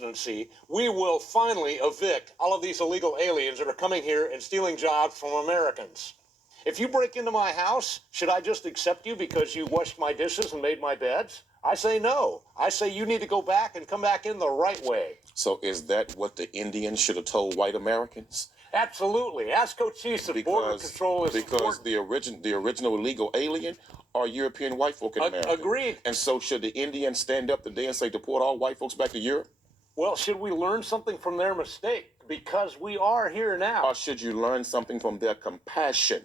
presidency, we will finally evict all of these illegal aliens that are coming here and stealing jobs from Americans. If you break into my house, should I just accept you because you washed my dishes and made my beds? I say no. I say you need to go back and come back in the right way. So is that what the Indians should have told white Americans? Absolutely. Ask Cochise if border control is because important. the original illegal alien are European white folk in America. Agreed. And so should the Indians stand up today and say deport all white folks back to Europe? Well, should we learn something from their mistake? Because we are here now. Or should you learn something from their compassion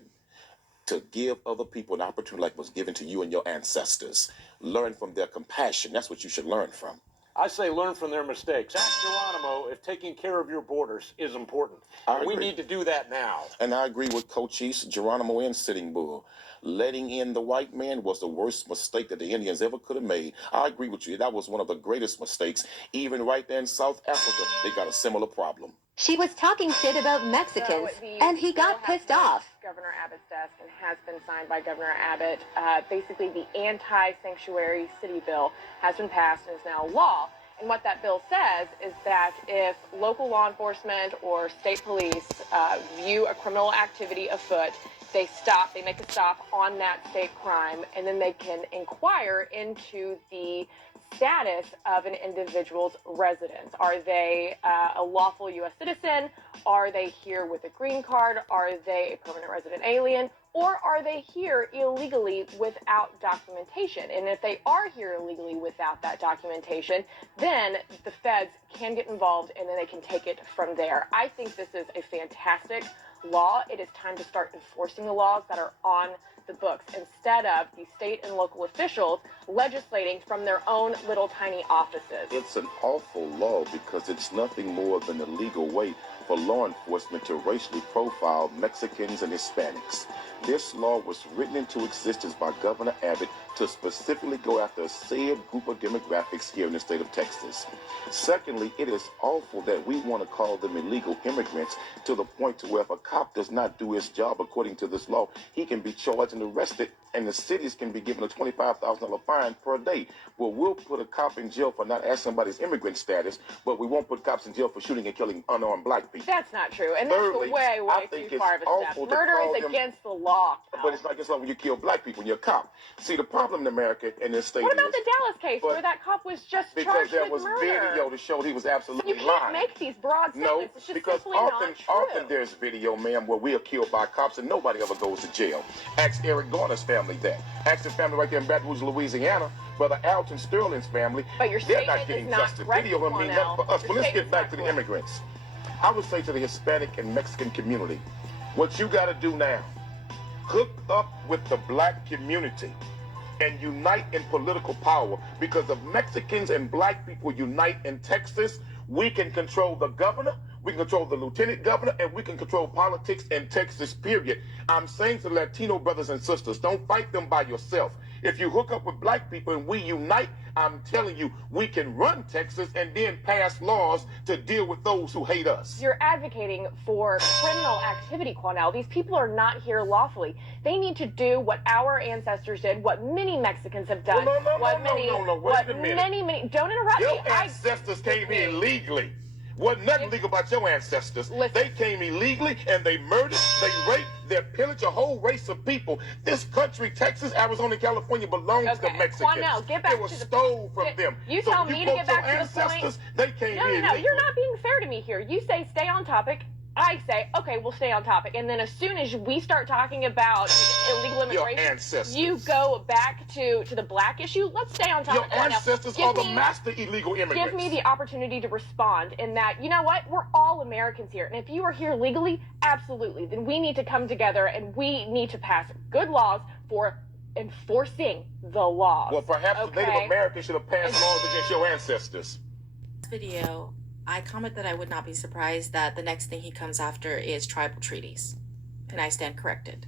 to give other people an opportunity like was given to you and your ancestors? Learn from their compassion. That's what you should learn from. I say learn from their mistakes. Ask Geronimo if taking care of your borders is important. We need to do that now. And I agree with Cochise, Geronimo, and Sitting Bull. Letting in the white man was the worst mistake that the Indians ever could have made. I agree with you. That was one of the greatest mistakes. Even right there in South Africa, they got a similar problem. She was talking shit about Mexicans, and he got pissed off. Governor Abbott's desk and has been signed by Governor Abbott. Basically, the anti-sanctuary city bill has been passed and is now law. And what that bill says is that if local law enforcement or state police view a criminal activity afoot, they make a stop on that state crime, and then they can inquire into the status of an individual's residence. Are they a lawful U.S. citizen? Are they here with a green card? Are they a permanent resident alien? Or are they here illegally without documentation? And if they are here illegally without that documentation, then the feds can get involved and then they can take it from there. I think this is a fantastic law. It is time to start enforcing the laws that are on the books instead of the state and local officials legislating from their own little tiny offices. It's an awful law because it's nothing more than a legal way for law enforcement to racially profile Mexicans and Hispanics. This law was written into existence by Governor Abbott to specifically go after a said group of demographics here in the state of Texas. Secondly, it is awful that we want to call them illegal immigrants to the point to where if a cop does not do his job according to this law, he can be charged and arrested, and the cities can be given a $25,000 fine per day. Well, we'll put a cop in jail for not asking somebody's immigrant status, but we won't put cops in jail for shooting and killing unarmed black people. That's not true, and that's Thirdly, way too far of a step. Murder is against the law. But it's not against the law when you kill black people when you're a cop. See, the problem in America in this state What about is, the Dallas case where that cop was just because charged there with was murder? video to show he was absolutely You can't lying. make these broad statements. No, It's just because simply not true. often there's video, ma'am, where we are killed by cops and nobody ever goes to jail. Ask Eric Garner's family that. Ask the family right there in Baton Rouge, Louisiana. Brother Alton Sterling's family. But your they're statement not getting is not justice. correct, Video don't mean nothing for us. Your But let's get statement's back not to the correct. immigrants. I would say to the Hispanic and Mexican community, what you got to do now, hook up with the black community and unite in political power, because if Mexicans and black people unite in Texas, we can control the governor, we can control the lieutenant governor, and we can control politics in Texas, period. I'm saying to the Latino brothers and sisters, don't fight them by yourself. If you hook up with black people and we unite, I'm telling you, we can run Texas and then pass laws to deal with those who hate us. You're advocating for criminal activity, Quanell. These people are not here lawfully. They need to do what our ancestors did, what many Mexicans have done. Well, no, what wait a minute. many, don't interrupt Your me. ancestors came here illegally. Wasn't nothing legal about your ancestors. Listen. They came illegally and they murdered, they raped, they pillaged a whole race of people. This country, Texas, Arizona, and California, belongs to Mexicans. Quanell, get back it was to the stole from them. You so tell when me you to get back your to the point. ancestors, they came No, here no, illegally. you're not being fair to me here. You say stay on topic. I say, okay, we'll stay on topic. And then as soon as we start talking about illegal immigration, Your ancestors. you go back to the black issue. Let's stay on topic. Your ancestors are the master illegal immigrants. Give me the opportunity to respond in that, you know what? We're all Americans here. And if you are here legally, absolutely, then we need to come together and we need to pass good laws for enforcing the laws. Well, perhaps the Native Americans should have passed laws against your ancestors. Video, I comment that I would not be surprised that the next thing he comes after is tribal treaties, and I stand corrected.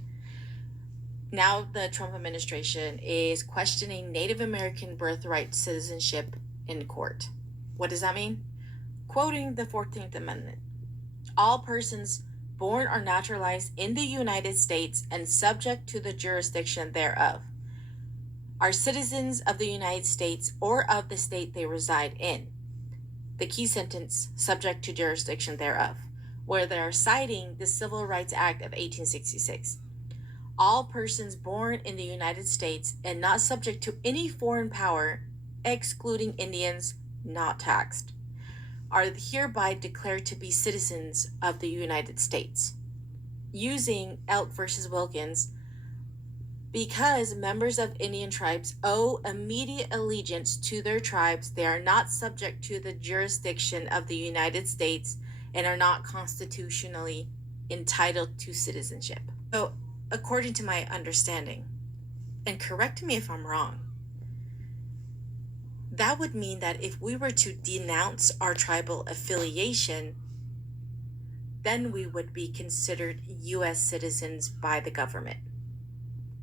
Now the Trump administration is questioning Native American birthright citizenship in court. What does that mean? Quoting the 14th Amendment, all persons born or naturalized in the United States and subject to the jurisdiction thereof are citizens of the United States or of the state they reside in. the key sentence, subject to jurisdiction thereof, where they are citing the Civil Rights Act of 1866. All persons born in the United States and not subject to any foreign power, excluding Indians not taxed, are hereby declared to be citizens of the United States. Using Elk versus Wilkins, because members of Indian tribes owe immediate allegiance to their tribes, they are not subject to the jurisdiction of the United States and are not constitutionally entitled to citizenship. So, according to my understanding, and correct me if I'm wrong, that would mean that if we were to denounce our tribal affiliation, then we would be considered U.S. citizens by the government.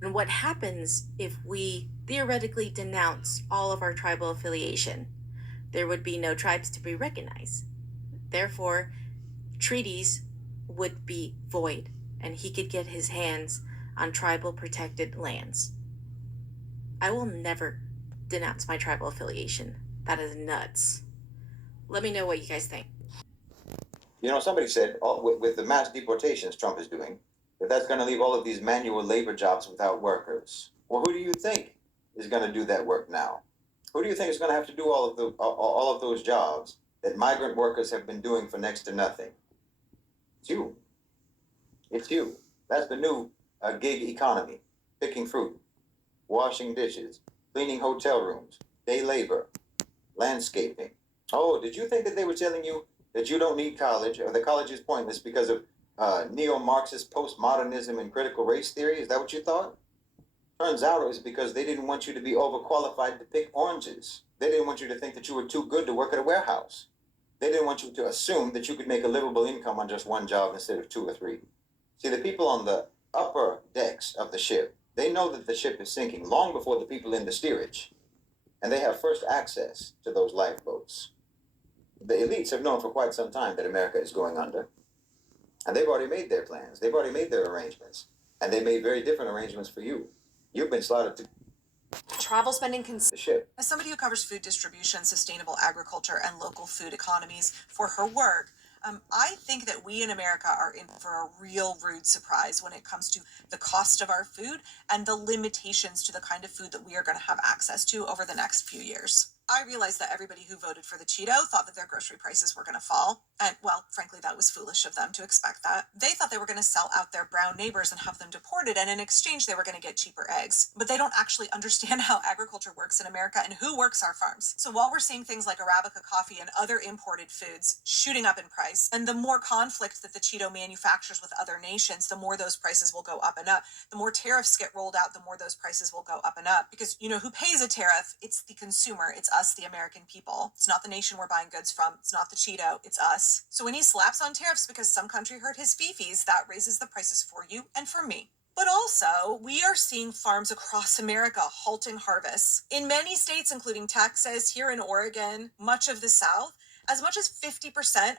And what happens if we theoretically denounce all of our tribal affiliation? There would be no tribes to be recognized. Therefore, treaties would be void, and he could get his hands on tribal protected lands. I will never denounce my tribal affiliation. That is nuts. Let me know what you guys think. You know, somebody said with the mass deportations Trump is doing, that that's going to leave all of these manual labor jobs without workers. Well, who do you think is going to do that work now? Who do you think is going to have to do all of those jobs that migrant workers have been doing for next to nothing? It's you. It's you. That's the new gig economy. Picking fruit, washing dishes, cleaning hotel rooms, day labor, landscaping. Oh, did you think that they were telling you that you don't need college or that college is pointless because of neo-Marxist postmodernism and critical race theory? Is that what you thought? Turns out it was because they didn't want you to be overqualified to pick oranges. They didn't want you to think that you were too good to work at a warehouse. They didn't want you to assume that you could make a livable income on just one job instead of 2 or 3. See, the people on the upper decks of the ship, they know that the ship is sinking long before the people in the steerage. And they have first access to those lifeboats. The elites have known for quite some time that America is going under. And they've already made their plans. They've already made their arrangements. And they made very different arrangements for you. You've been slotted to travel spending the ship. As somebody who covers food distribution, sustainable agriculture, and local food economies for her work, I think that we in America are in for a real rude surprise when it comes to the cost of our food and the limitations to the kind of food that we are going to have access to over the next few years. I realize that everybody who voted for the Cheeto thought that their grocery prices were going to fall. And, well, frankly, that was foolish of them to expect that. They thought they were going to sell out their brown neighbors and have them deported, and in exchange, they were going to get cheaper eggs. But they don't actually understand how agriculture works in America and who works our farms. So while we're seeing things like Arabica coffee and other imported foods shooting up in price, and the more conflict that the Cheeto manufactures with other nations, the more those prices will go up and up. The more tariffs get rolled out, the more those prices will go up and up. Because, you know, who pays a tariff? It's the consumer. It's us, the American people. It's not the nation we're buying goods from. It's not the Cheeto. It's us. So when he slaps on tariffs because some country hurt his fifis, that raises the prices for you and for me. But also, we are seeing farms across America halting harvests. In many states, including Texas, here in Oregon, much of the South, as much as 50%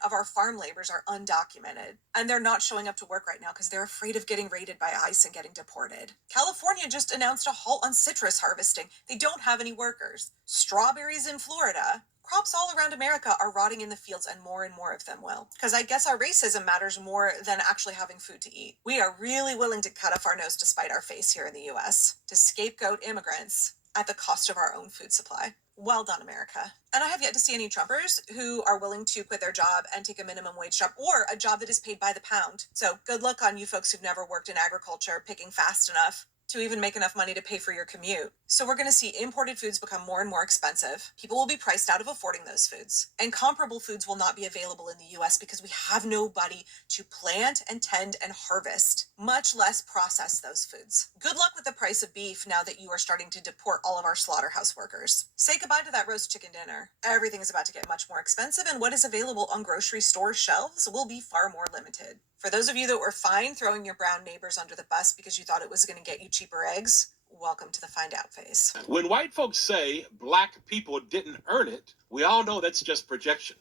of our farm laborers are undocumented, and they're not showing up to work right now because they're afraid of getting raided by ICE and getting deported. California just announced a halt on citrus harvesting. They don't have any workers. Strawberries in Florida. Crops all around America are rotting in the fields, and more of them will. Because I guess our racism matters more than actually having food to eat. We are really willing to cut off our nose to spite our face here in the U.S., to scapegoat immigrants at the cost of our own food supply. Well done, America. And I have yet to see any Trumpers who are willing to quit their job and take a minimum wage job or a job that is paid by the pound. So good luck on you folks who've never worked in agriculture picking fast enough to even make enough money to pay for your commute. So we're going to see imported foods become more and more expensive. People will be priced out of affording those foods. And comparable foods will not be available in the U.S. because we have nobody to plant and tend and harvest, much less process those foods. Good luck with the price of beef now that you are starting to deport all of our slaughterhouse workers. Say goodbye to that roast chicken dinner. Everything is about to get much more expensive, and what is available on grocery store shelves will be far more limited. For those of you that were fine throwing your brown neighbors under the bus because you thought it was going to get you cheaper eggs, welcome to the find out phase. When white folks say black people didn't earn it, we all know that's just projection.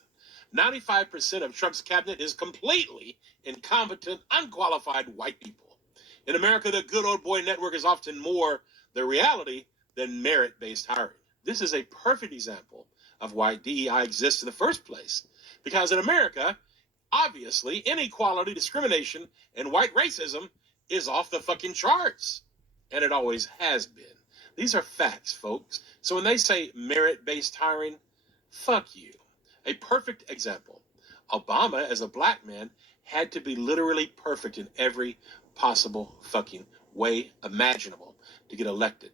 95% of Trump's cabinet is completely incompetent, unqualified white people. In America, the good old boy network is often more the reality than merit-based hiring. This is a perfect example of why DEI exists in the first place. Because in America, obviously, inequality, discrimination, and white racism is off the fucking charts. And it always has been. These are facts, folks. So when they say merit-based hiring, fuck you. A perfect example. Obama, as a black man, had to be literally perfect in every possible fucking way imaginable to get elected.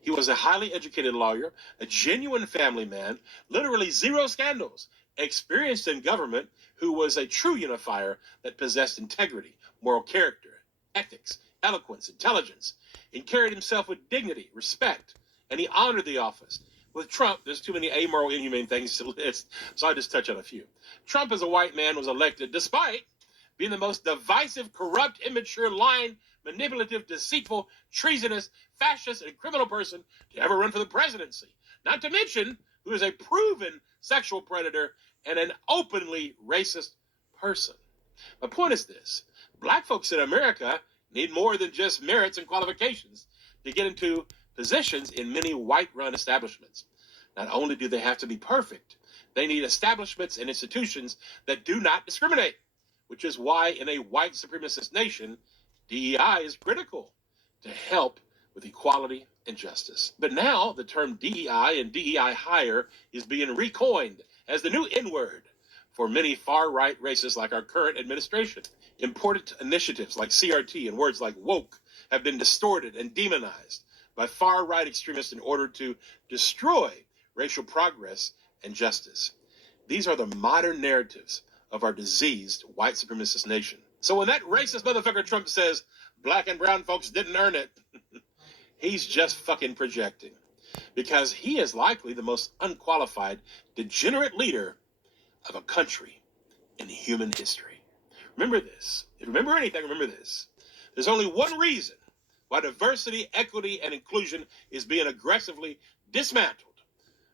He was a highly educated lawyer, a genuine family man, literally zero scandals, experienced in government, who was a true unifier that possessed integrity, moral character, ethics, eloquence, intelligence, and carried himself with dignity, respect, and he honored the office. With Trump, there's too many amoral, inhumane things to list, so I just touch on a few. Trump, as a white man, was elected despite being the most divisive, corrupt, immature, lying, manipulative, deceitful, treasonous, fascist, and criminal person to ever run for the presidency. Not to mention, who is a proven sexual predator and an openly racist person. My point is this. Black folks in America need more than just merits and qualifications to get into positions in many white-run establishments. Not only do they have to be perfect, they need establishments and institutions that do not discriminate, which is why in a white supremacist nation, DEI is critical to help with equality and justice. But now the term DEI and DEI hire is being recoined as the new N-word for many far-right racists like our current administration. Important initiatives like CRT and words like woke have been distorted and demonized by far-right extremists in order to destroy racial progress and justice. These are the modern narratives of our diseased white supremacist nation. So when that racist motherfucker Trump says black and brown folks didn't earn it, he's just fucking projecting. Because he is likely the most unqualified, degenerate leader of a country in human history. Remember this. If you remember anything, remember this. There's only one reason why diversity, equity, and inclusion is being aggressively dismantled,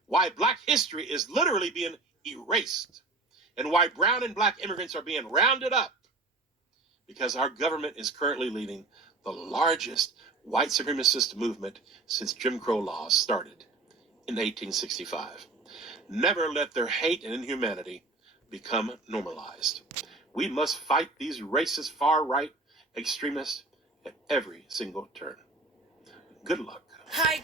why black history is literally being erased, and why brown and black immigrants are being rounded up, because our government is currently leading the largest white supremacist movement since Jim Crow laws started in 1865. Never let their hate and inhumanity become normalized. We must fight these racist far-right extremists at every single turn. Good luck. Hi